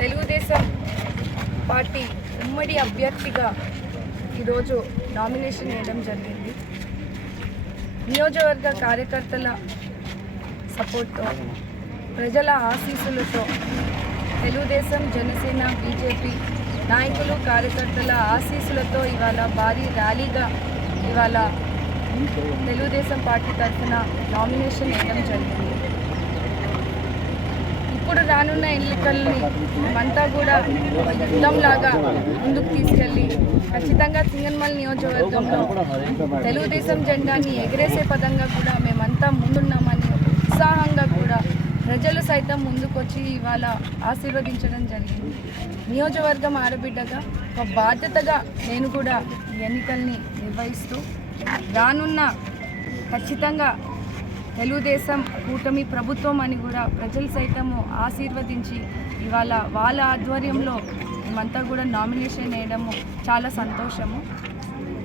Telugu Desam party ఉమ్మడి అభ్యర్థిగా ఈరోజు నామినేషన్ వేయడం జరిగింది. నియోజకవర్గ కార్యకర్తల సపోర్ట్తో, ప్రజల ఆశీస్సులతో, తెలుగుదేశం, జనసేన, బీజేపీ నాయకులు, కార్యకర్తల ఆశీస్సులతో ఇవాళ భారీ ర్యాలీగా ఇవాళ తెలుగుదేశం పార్టీ తరఫున నామినేషన్ వేయడం జరిగింది. ఇప్పుడు రానున్న ఎన్నికల్ని మేమంతా కూడా ఒక యుద్ధంలాగా ముందుకు తీసుకెళ్ళి ఖచ్చితంగా సింగనమల నియోజకవర్గంలో తెలుగుదేశం జెండాని ఎగిరేసే పదంగా కూడా మేమంతా ముందున్నామని ఉత్సాహంగా కూడా ప్రజలు సైతం ముందుకొచ్చి ఇవాళ ఆశీర్వదించడం జరిగింది. నియోజకవర్గం ఆడబిడ్డగా ఒక బాధ్యతగా నేను కూడా ఈ ఎన్నికల్ని నిర్వహిస్తూ రానున్న ఖచ్చితంగా తెలుగుదేశం కూటమి ప్రభుత్వం అని కూడా ప్రజలు సైతము ఆశీర్వదించి ఇవాళ వాళ్ళ ఆధ్వర్యంలో మేమంతా కూడా నామినేషన్ వేయడము చాలా సంతోషము.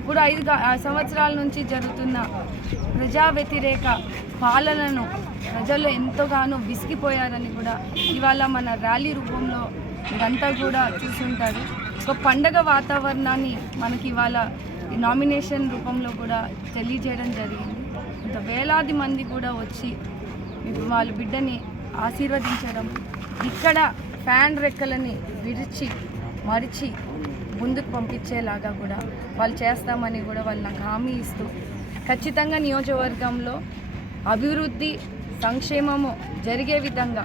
ఇప్పుడు 5 సంవత్సరాల నుంచి జరుగుతున్న ప్రజా వ్యతిరేక పాలనను ప్రజలు ఎంతగానో విసిగిపోయారని కూడా ఇవాళ మన ర్యాలీ రూపంలో ఇదంతా కూడా చూసుంటారు. ఒక పండగ వాతావరణాన్ని మనకి ఇవాళ ఈ నామినేషన్ రూపంలో కూడా తెలియజేయడం జరిగింది. ఇంత వేలాది మంది కూడా వచ్చి వాళ్ళ బిడ్డని ఆశీర్వదించడం, ఇక్కడ ఫ్యాన్ రెక్కలని విరిచి మరిచి ముందుకు పంపించేలాగా కూడా వాళ్ళు చేస్తామని కూడా వాళ్ళు నాకు హామీ ఇస్తూ ఖచ్చితంగా నియోజకవర్గంలో అభివృద్ధి, సంక్షేమము జరిగే విధంగా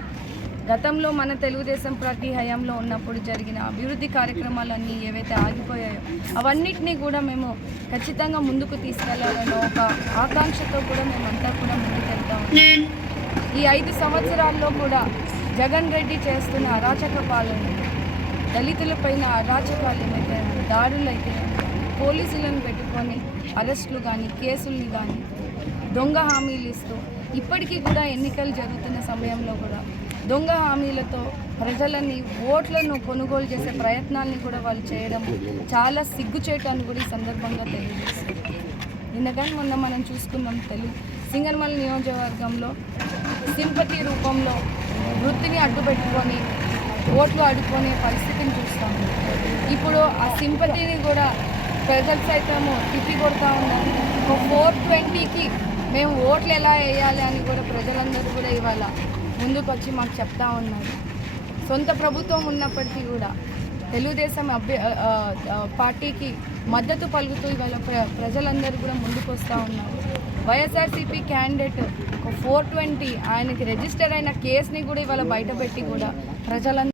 గతంలో మన తెలుగుదేశం పార్టీ హయాంలో ఉన్నప్పుడు జరిగిన అభివృద్ధి కార్యక్రమాలన్నీ ఏవైతే ఆగిపోయాయో అవన్నిటినీ కూడా మేము ఖచ్చితంగా ముందుకు తీసుకెళ్లాలన్న ఒక ఆకాంక్షతో కూడా మేమంతా కూడా ముందుకెళ్తాం. ఈ 5 సంవత్సరాల్లో కూడా జగన్ రెడ్డి చేస్తున్న అరాచక పాలన, దళితులపైన అరాచకాలు ఏమైతే దాడులైతే పోలీసులను పెట్టుకొని అరెస్టులు కానీ, కేసుల్ని కానీ, దొంగ హామీలు ఇస్తూ ఇప్పటికీ కూడా ఎన్నికలు జరుగుతున్న సమయంలో కూడా దొంగ హామీలతో ప్రజలని ఓట్లను కొనుగోలు చేసే ప్రయత్నాల్ని కూడా వాళ్ళు చేయడం చాలా సిగ్గుచేయటాన్ని కూడా ఈ సందర్భంగా తెలియజేస్తుంది. నిన్నగాని మొన్న మనం చూసుకున్నాం, సింగనమల నియోజకవర్గంలో సింపతి రూపంలో వృత్తిని అడ్డుపెట్టుకొని ఓట్లు అడ్డుకునే పరిస్థితిని చూస్తాము. ఇప్పుడు ఆ సింపతిని కూడా ప్రజలు సైతము తిప్పి కొడుతూ ఉన్నారు. 420కి మేము ఓట్లు ఎలా వేయాలి అని కూడా ప్రజలందరూ కూడా ఇవాళ ముందుకు వచ్చి మాకు చెప్తా ఉన్నారు. సొంత ప్రభుత్వం ఉన్నప్పటికీ కూడా తెలుగుదేశం పార్టీకి మద్దతు పలుకుతూ ఇవాళ ప్రజలందరూ కూడా ముందుకు వస్తూ ఉన్నారు. వైఎస్ఆర్సీపీ క్యాండిడేట్ 420 ఆయనకి రిజిస్టర్ అయిన కేసుని కూడా ఇవాళ బయటపెట్టి కూడా ప్రజలందరూ